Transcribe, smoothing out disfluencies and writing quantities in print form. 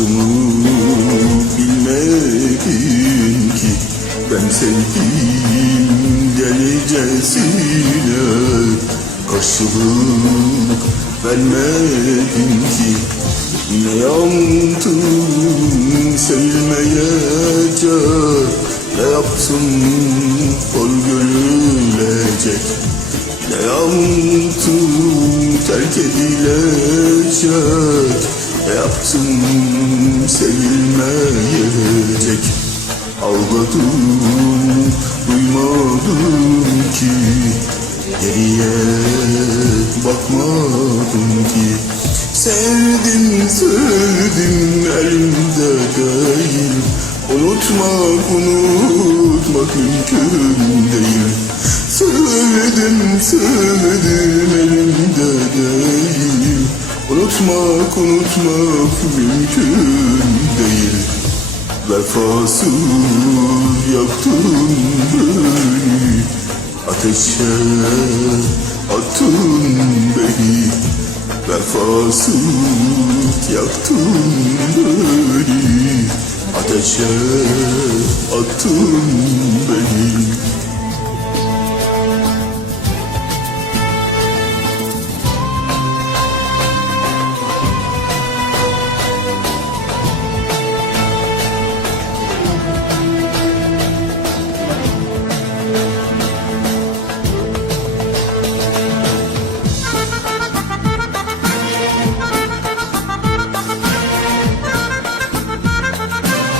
Korktuğumu bilmedin ki, ben sevdim delicesine. Karşılık vermedin ki, ne yaptım sevilmeyecek, ne yaptım hor görülecek, ne yaptım terk edilecek, ne yaptım sevilmeyecek. Ağladım, duymadım ki, geriye bakmadım ki. Sevdim, sevdim, elimde değil. Unutmak mümkün değil. Sevdim, sevdim, elimde değil. Unutmak mümkün değil. Vefasız yaktın beni, ateşe attın beni. Vefasız yaktın beni, ateşe attın